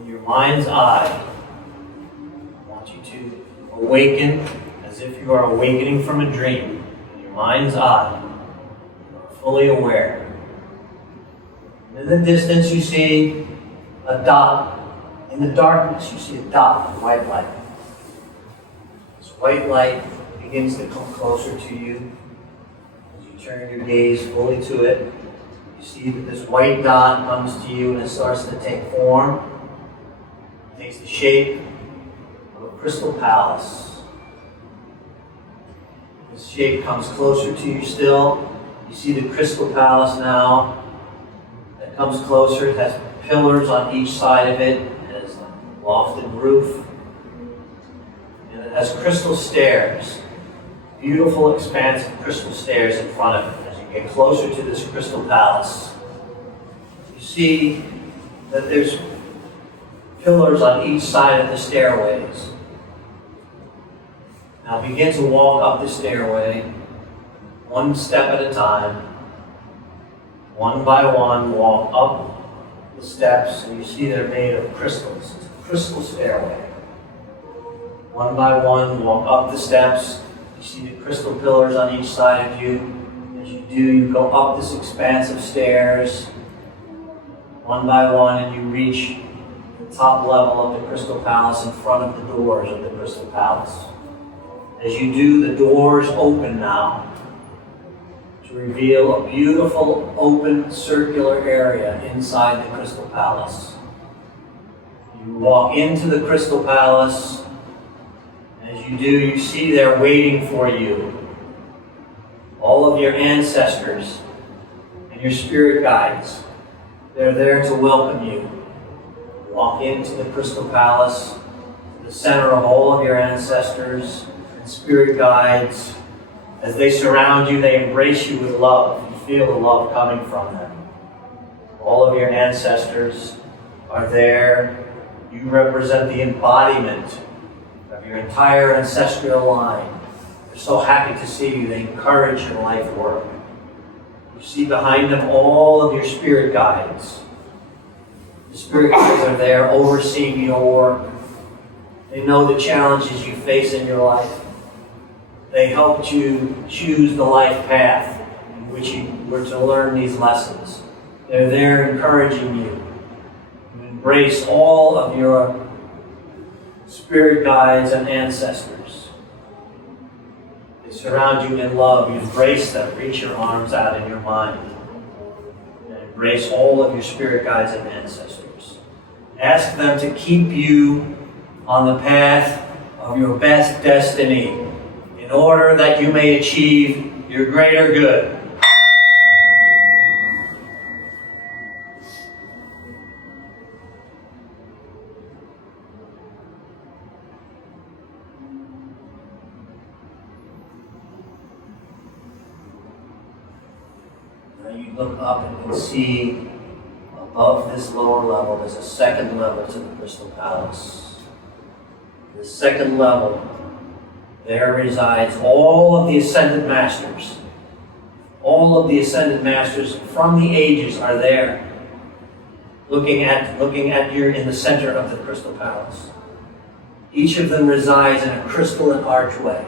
in your mind's eye, I want you to awaken as if you are awakening from a dream. In your mind's eye, you are fully aware. In the distance, you see a dot. In the darkness, you see a dot of white light. This white light begins to come closer to you. As you turn your gaze fully to it, you see that this white dot comes to you and it starts to take form. It takes the shape of a crystal palace. This shape comes closer to you still. You see the crystal palace now. It comes closer. It has pillars on each side of it. It has a lofted roof. And it has crystal stairs. Beautiful, expansive crystal stairs in front of it. As you get closer to this crystal palace, you see that there's pillars on each side of the stairways. Now begin to walk up the stairway, one step at a time. One by one, walk up the steps, and you see they're made of crystals. It's a crystal stairway. One by one, walk up the steps. You see the crystal pillars on each side of you. As you do, you go up this expansive stairs, one by one, and you reach the top level of the crystal palace in front of the doors of the crystal palace. As you do, the doors open now to reveal a beautiful, open, circular area inside the crystal palace. You walk into the crystal palace. As you do, you see there waiting for you all of your ancestors and your spirit guides. They're there to welcome you. Walk into the crystal palace, the center of all of your ancestors and spirit guides. As they surround you, they embrace you with love. You feel the love coming from them. All of your ancestors are there. You represent the embodiment of your entire ancestral line. They're so happy to see you. They encourage your life work. You see behind them all of your spirit guides. The spirit guides are there overseeing your work. They know the challenges you face in your life. They helped you choose the life path in which you were to learn these lessons. They're there encouraging you to embrace all of your spirit guides and ancestors. They surround you in love. You embrace them. Reach your arms out in your mind. And embrace all of your spirit guides and ancestors. Ask them to keep you on the path of your best destiny, in order that you may achieve your greater good. Now you look up and can see above this lower level, there's a second level to the crystal palace. The second level, there resides all of the ascended masters. All of the ascended masters from the ages are there, looking at you in the center of the crystal palace. Each of them resides in a crystalline archway.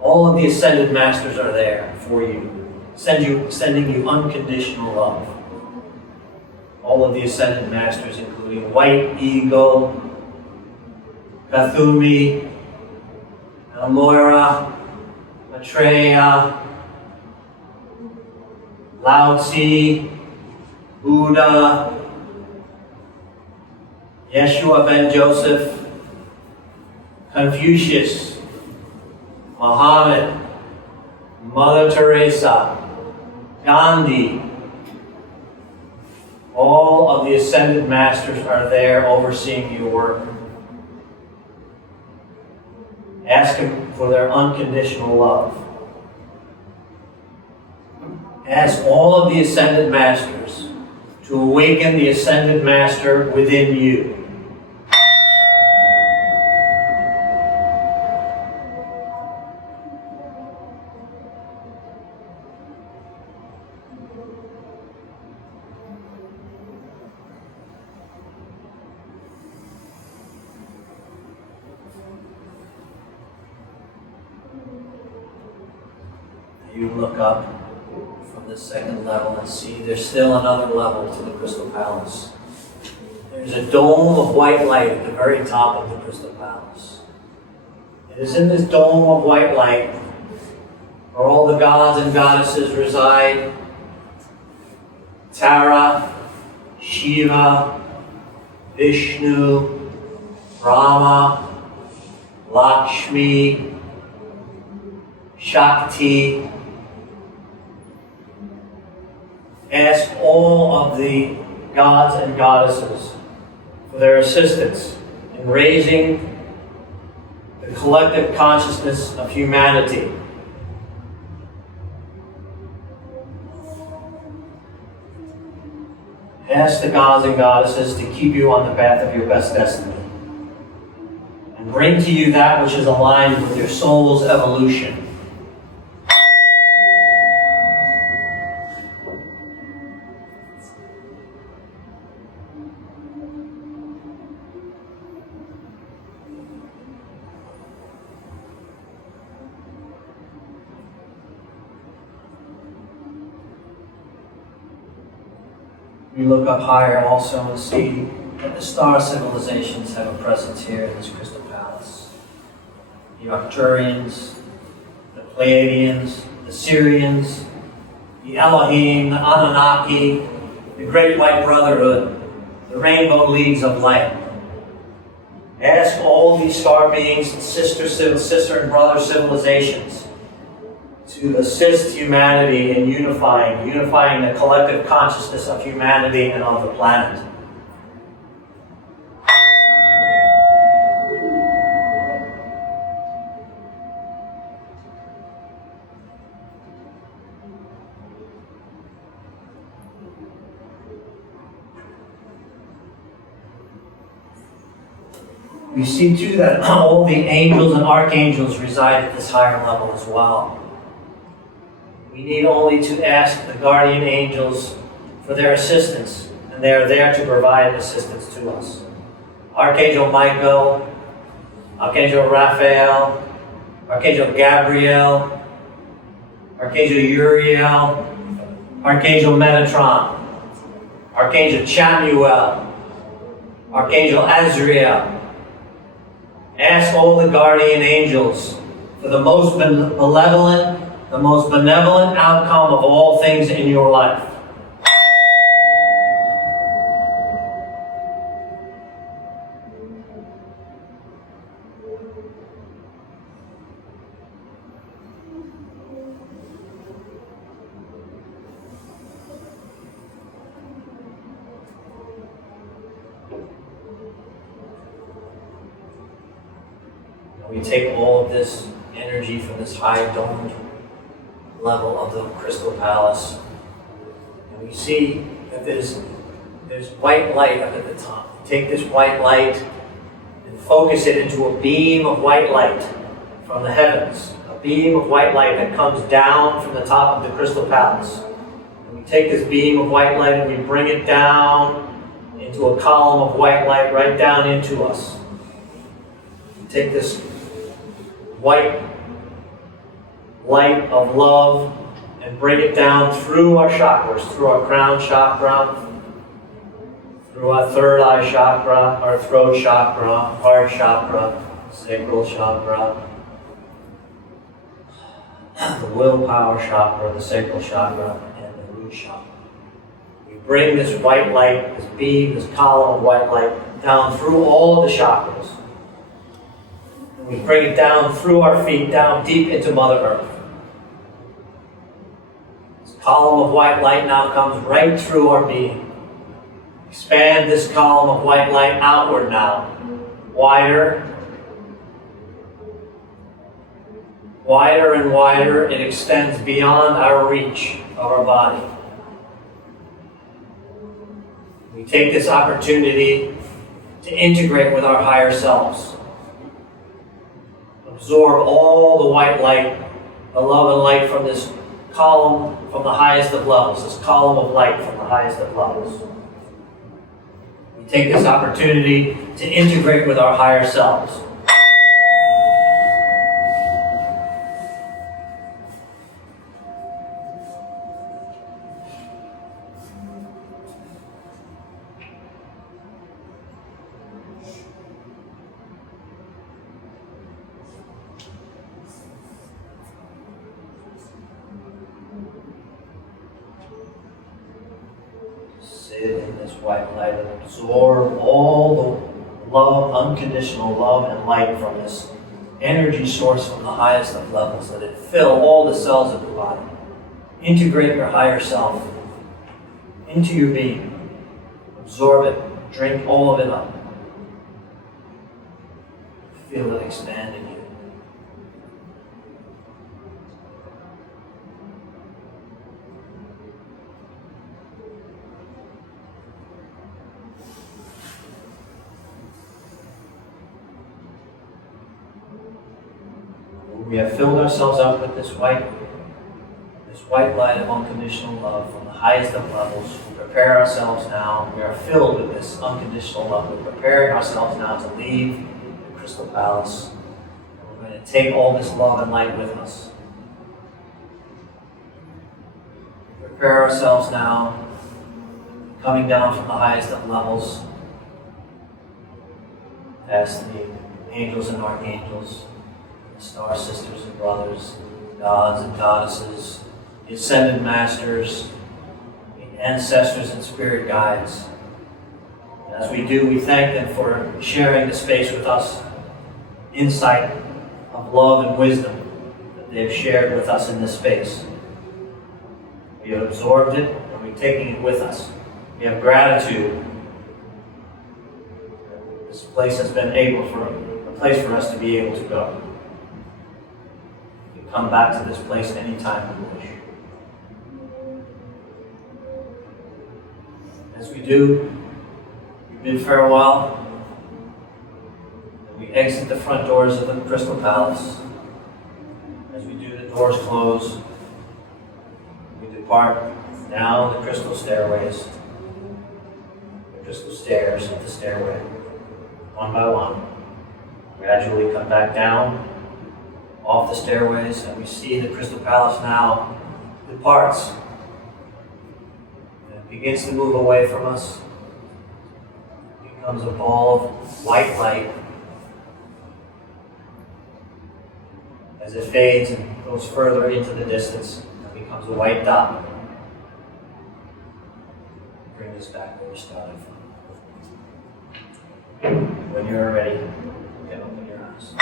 All of the ascended masters are there for you, sending you unconditional love. All of the ascended masters, including White Eagle, Kathumi, Amora, Maitreya, Lao Tzu, Buddha, Yeshua ben Joseph, Confucius, Muhammad, Mother Teresa, Gandhi. All of the ascended masters are there overseeing your work. Ask them for their unconditional love. Ask all of the ascended masters to awaken the ascended master within you. You look up from the second level and see there's still another level to the Crystal Palace. There's a dome of white light at the very top of the Crystal Palace. It is in this dome of white light where all the gods and goddesses reside. Tara, Shiva, Vishnu, Brahma, Lakshmi, Shakti. Ask all of the gods and goddesses for their assistance in raising the collective consciousness of humanity. Ask the gods and goddesses to keep you on the path of your best destiny and bring to you that which is aligned with your soul's evolution. We look up higher also and see that the star civilizations have a presence here in this Crystal Palace. The Arcturians, the Pleiadians, the Syrians, the Elohim, the Anunnaki, the Great White Brotherhood, the Rainbow Leagues of Light. Ask all these star beings, sister and brother civilizations, to assist humanity in unifying the collective consciousness of humanity and of the planet. We see too that all the angels and archangels reside at this higher level as well. We need only to ask the guardian angels for their assistance, and they are there to provide assistance to us. Archangel Michael, Archangel Raphael, Archangel Gabriel, Archangel Uriel, Archangel Metatron, Archangel Chamuel, Archangel Azrael. Ask all the guardian angels for the most benevolent outcome of all things in your life. We take all of this energy from this high domed level of the Crystal Palace, and we see that there's white light up at the top. Take this white light and focus it into a beam of white light from the heavens, a beam of white light that comes down from the top of the Crystal Palace. And we take this beam of white light and we bring it down into a column of white light right down into us. We take this white light of love and bring it down through our chakras, through our crown chakra, through our third eye chakra, our throat chakra, heart chakra, sacral chakra, the willpower chakra, the sacral chakra, and the root chakra. We bring this white light, this beam, this column of white light down through all of the chakras. And we bring it down through our feet, down deep into Mother Earth. This column of white light now comes right through our being. Expand this column of white light outward now. Wider. Wider and wider, it extends beyond our reach of our body. We take this opportunity to integrate with our higher selves. Absorb all the white light, the love and light from this column from the highest of levels, this column of light from the highest of levels. We take this opportunity to integrate with our higher selves. sit in this white light and absorb all the love, unconditional love and light from this energy source from the highest of levels. Let it fill all the cells of your body. Integrate your higher self into your being. Absorb it. Drink all of it up. Feel it expand in you. We have filled ourselves up with this white light of unconditional love from the highest of levels. We prepare ourselves now. We are filled with this unconditional love. We're preparing ourselves now to leave the Crystal Palace. We're going to take all this love and light with us. We prepare ourselves now, coming down from the highest of levels, past the angels and archangels, star sisters and brothers, gods and goddesses, the ascended masters, the ancestors and spirit guides. As we do, we thank them for sharing the space with us, insight of love and wisdom that they have shared with us in this space. We have absorbed it and we're taking it with us. We have gratitude. This place has been a place for us to be able to go. Come back to this place anytime we wish. As we do, we bid farewell, and we exit the front doors of the Crystal Palace. As we do, the doors close. We depart down the crystal stairways, the crystal stairs of the stairway, one by one. Gradually come back down off the stairways, and we see the Crystal Palace now departs. And it begins to move away from us. It becomes a ball of white light. As it fades and goes further into the distance, it becomes a white dot. Bring us back where we started from. When you're ready, you can open your eyes.